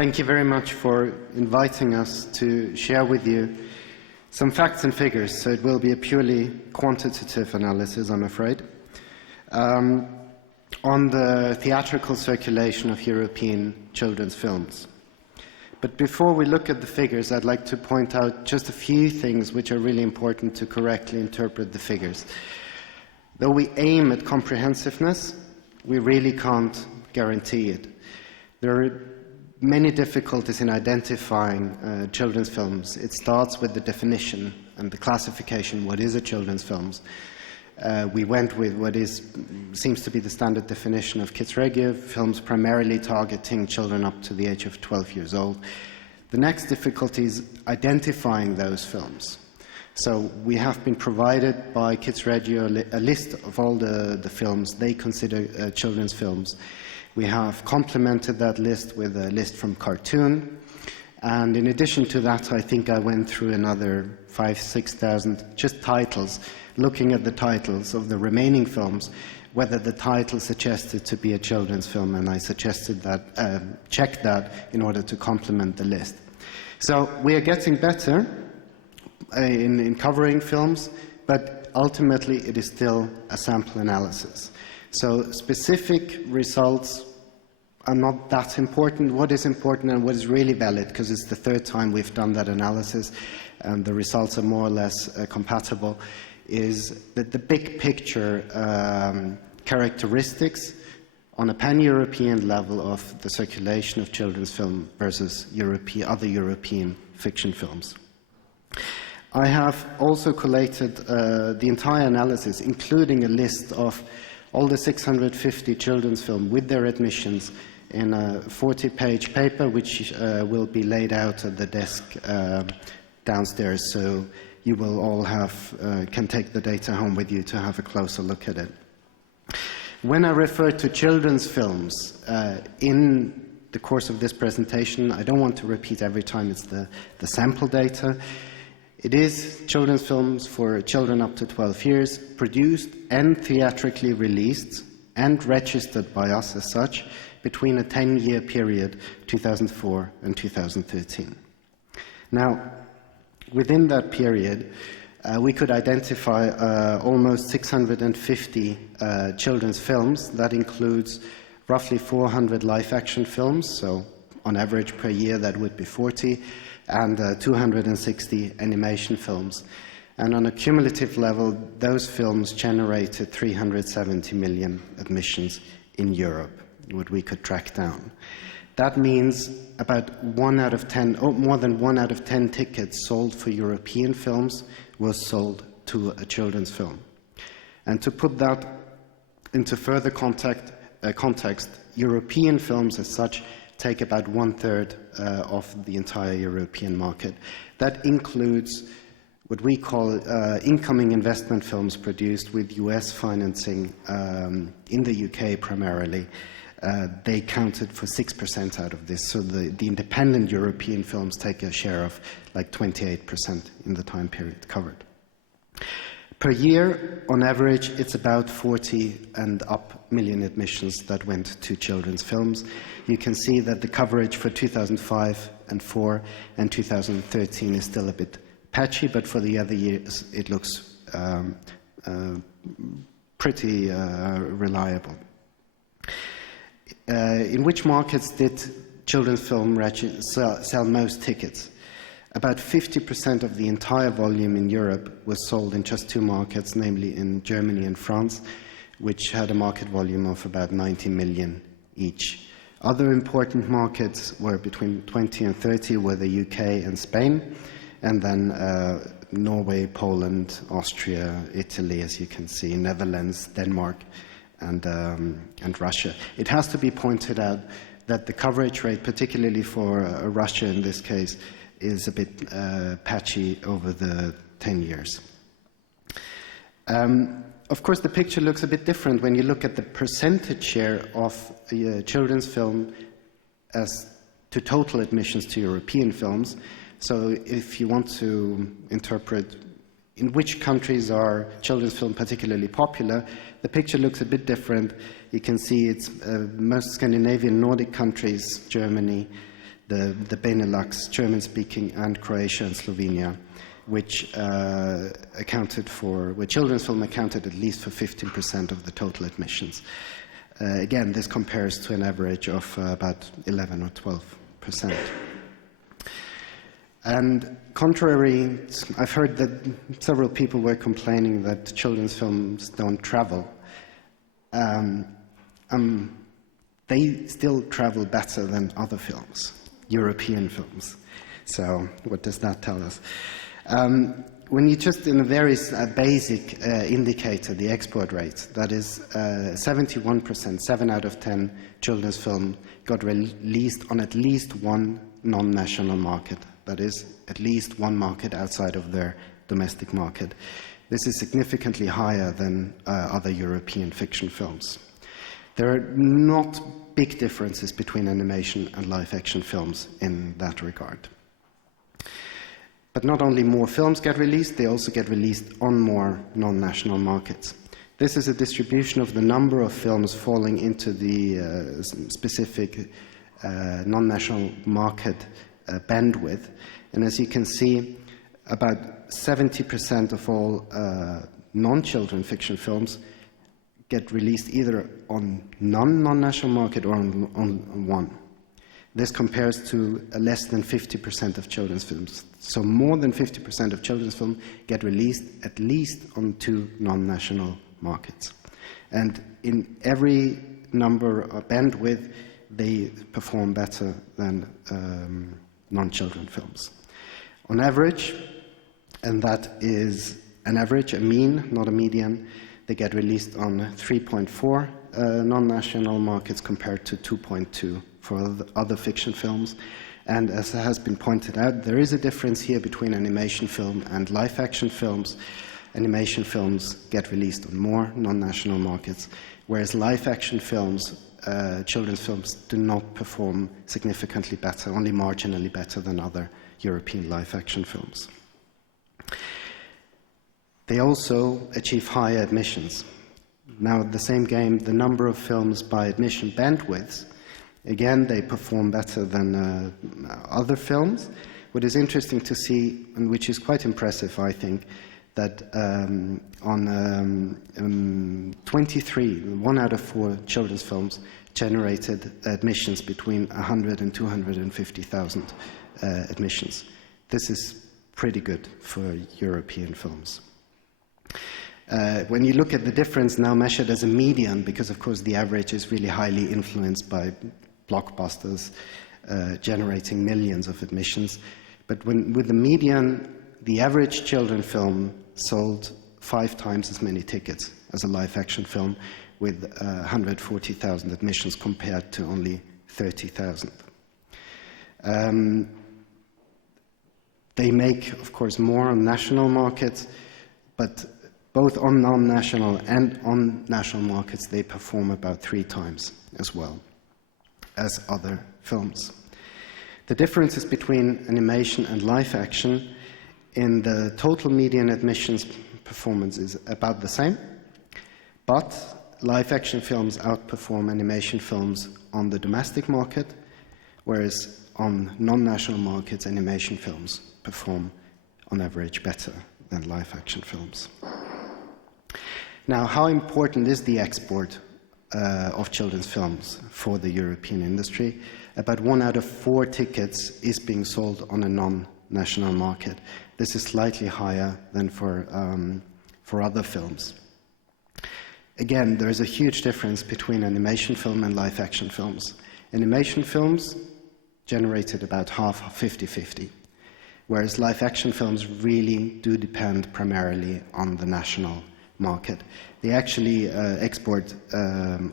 Thank you very much for inviting us to share with you some facts and figures. So it will be a purely quantitative analysis, I'm afraid, on the theatrical circulation of European children's films. But before we look at the figures, I'd like to point out just a few things which are really important to correctly interpret the figures. Though we aim at comprehensiveness, we really can't guarantee it. There are many difficulties in identifying children's films. It starts with the definition and the classification. What is a children's film? We went with what seems to be the standard definition of kids' Regio, films primarily targeting children up to the age of 12 years old. The next difficulty is identifying those films. So we have been provided by Kids Regio a list of all the films they consider children's films. We have complemented that list with a list from Cartoon. And in addition to that, I think I went through another 5,000-6,000 just titles, looking at the titles of the remaining films, whether the title suggested to be a children's film, and I suggested that, checked that in order to complement the list. So we are getting better in covering films, but ultimately it is still a sample analysis. So specific results are not that important. What is important and what is really valid, because it's the third time we've done that analysis and the results are more or less compatible, is that the big picture characteristics on a pan-European level of the circulation of children's film versus other European fiction films. I have also collated the entire analysis, including a list of all the 650 children's films with their admissions in a 40-page paper, which will be laid out at the desk downstairs, so you will all can take the data home with you to have a closer look at it. When I refer to children's films in the course of this presentation, I don't want to repeat every time it's the sample data. It is children's films for children up to 12 years, produced and theatrically released and registered by us as such between a 10-year period, 2004 and 2013. Now, within that period, we could identify almost 650 children's films. That includes roughly 400 live-action films, so on average per year that would be 40, and 260 animation films. And on a cumulative level, those films generated 370 million admissions in Europe, what we could track down. That means about 1 out of 10, or more than 1 out of 10 tickets sold for European films was sold to a children's film. And to put that into further context, European films as such take about 1/3 of the entire European market. That includes what we call incoming investment films produced with US financing in the UK primarily. They counted for 6% out of this, so the independent European films take a share of like 28% in the time period covered. Per year, on average, it's about 40 and up million admissions that went to children's films. You can see that the coverage for 2005 and 4 and 2013 is still a bit patchy, but for the other years it looks pretty reliable. In which markets did children's film sell most tickets? About 50% of the entire volume in Europe was sold in just 2 markets, namely in Germany and France, which had a market volume of about 90 million each. Other important markets were between 20 and 30 were the UK and Spain, and then Norway, Poland, Austria, Italy, as you can see, Netherlands, Denmark, and Russia. It has to be pointed out that the coverage rate, particularly for Russia in this case, is a bit patchy over the 10 years. Of course, the picture looks a bit different when you look at the percentage share of children's film as to total admissions to European films. So if you want to interpret in which countries are children's film particularly popular, the picture looks a bit different. You can see it's most Scandinavian Nordic countries, Germany, the Benelux, German-speaking, and Croatia and Slovenia, which where children's film accounted at least for 15% of the total admissions. Again, this compares to an average of about 11 or 12%. And contrary, I've heard that several people were complaining that children's films don't travel. They still travel better than other films, European films. So what does that tell us? When you just, in a very basic indicator, the export rate, that is 71%, 7 out of 10 children's films got released on at least one non-national market. That is, at least one market outside of their domestic market. This is significantly higher than other European fiction films. There are not big differences between animation and live-action films in that regard. But not only more films get released, they also get released on more non-national markets. This is a distribution of the number of films falling into the specific non-national market bandwidth. And as you can see, about 70% of all non-children fiction films get released either on non-national market or on one. This compares to less than 50% of children's films. So more than 50% of children's films get released at least on 2 non-national markets. And in every number or bandwidth, they perform better than non-children films. On average, and that is an average, a mean, not a median, they get released on 3.4 non-national markets compared to 2.2 for other fiction films. And as has been pointed out, there is a difference here between animation film and live-action films. Animation films get released on more non-national markets, whereas live-action films, children's films, do not perform significantly better, only marginally better than other European live-action films. They also achieve higher admissions. Now, the same game, the number of films by admission bandwidths, again, they perform better than other films. What is interesting to see, and which is quite impressive, I think, that on 23, 1 out of 4 children's films generated admissions between 100 and 250,000 admissions. This is pretty good for European films. When you look at the difference now measured as a median, because of course the average is really highly influenced by blockbusters generating millions of admissions, but with the median, the average children film sold 5 times as many tickets as a live-action film, with 140,000 admissions compared to only 30,000. They make, of course, more on national markets, but both on non-national and on national markets, they perform about 3 times as well as other films. The differences between animation and live-action in the total median admissions performance is about the same, but live-action films outperform animation films on the domestic market, whereas on non-national markets, animation films perform on average better than live-action films. Now, how important is the export of children's films for the European industry? About 1 out of 4 tickets is being sold on a non-national market. This is slightly higher than for other films. Again, there is a huge difference between animation film and live-action films. Animation films generated about half, 50-50, whereas live-action films really do depend primarily on the national market. They actually export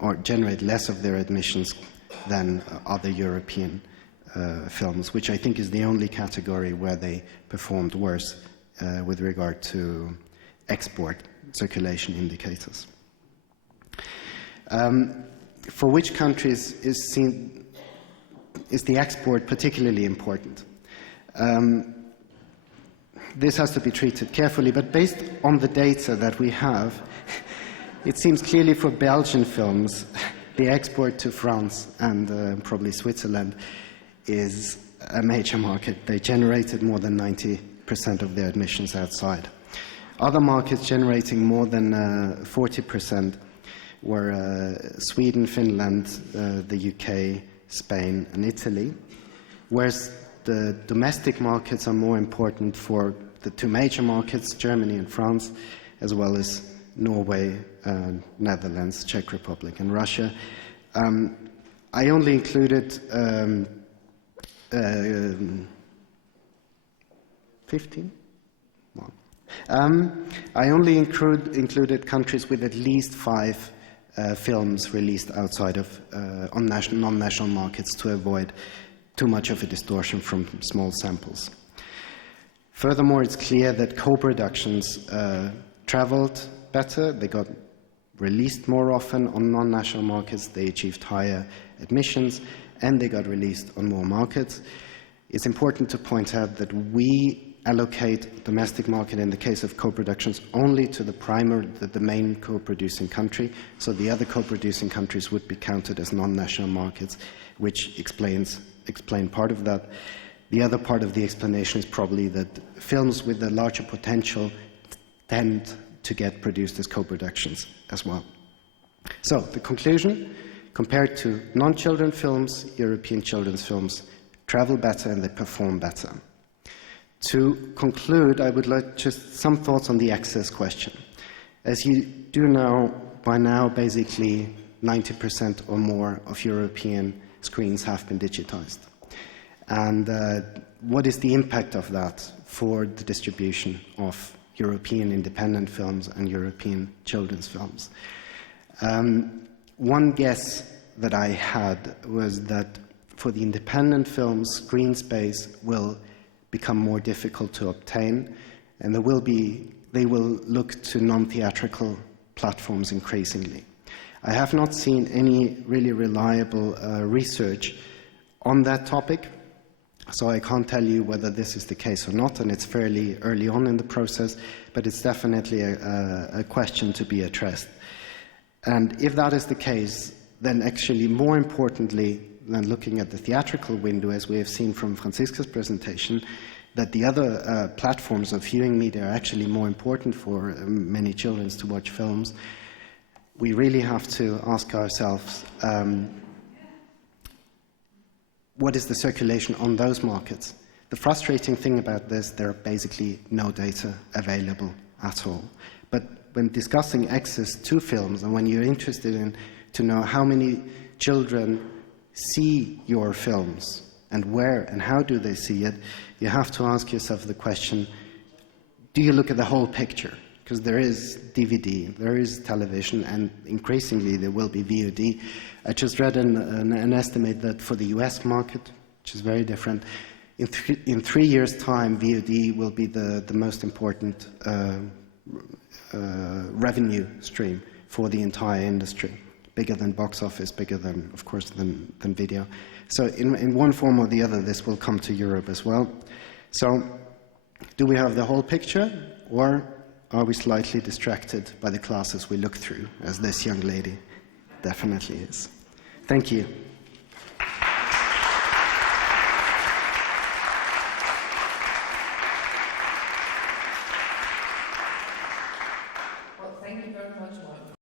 or generate less of their admissions than other European films, which I think is the only category where they performed worse with regard to export circulation indicators. For which countries is the export particularly important? This has to be treated carefully, but based on the data that we have, it seems clearly for Belgian films, the export to France and probably Switzerland is a major market. They generated more than 90% of their admissions outside. Other markets generating more than 40% were Sweden, Finland, the UK, Spain, and Italy, whereas the domestic markets are more important for the two major markets, Germany and France, as well as Norway, Netherlands, Czech Republic, and Russia. I only included 15? Well, I only included countries with at least 5 films released outside of non-national markets to avoid too much of a distortion from small samples. Furthermore, it's clear that co-productions traveled better, they got released more often on non-national markets, they achieved higher admissions, and they got released on more markets. It's important to point out that we allocate domestic market in the case of co-productions only to the main co-producing country, so the other co-producing countries would be counted as non-national markets, which explain part of that. The other part of the explanation is probably that films with a larger potential tend to get produced as co-productions as well. So, the conclusion, compared to non-children films, European children's films travel better and they perform better. To conclude, I would like just some thoughts on the access question. As you do know, by now, basically 90% or more of European screens have been digitized. And what is the impact of that for the distribution of European independent films and European children's films? One guess that I had was that for the independent films, screen space will become more difficult to obtain, and they will look to non-theatrical platforms increasingly. I have not seen any really reliable research on that topic, so I can't tell you whether this is the case or not, and it's fairly early on in the process, but it's definitely a question to be addressed. And if that is the case, then actually more importantly than looking at the theatrical window, as we have seen from Franziska's presentation, that the other platforms of viewing media are actually more important for many children to watch films, we really have to ask ourselves, what is the circulation on those markets? The frustrating thing about this, there are basically no data available at all. But when discussing access to films, and when you're interested in to know how many children see your films and where and how do they see it, you have to ask yourself the question, do you look at the whole picture? Because there is DVD, there is television, and increasingly there will be VOD. I just read an estimate that for the US market, which is very different, in 3 years' time, VOD will be the most important revenue stream for the entire industry. Bigger than box office, bigger than, of course, than video. So in one form or the other, this will come to Europe as well. So do we have the whole picture, or are we slightly distracted by the classes we look through, as this young lady definitely is? Thank you.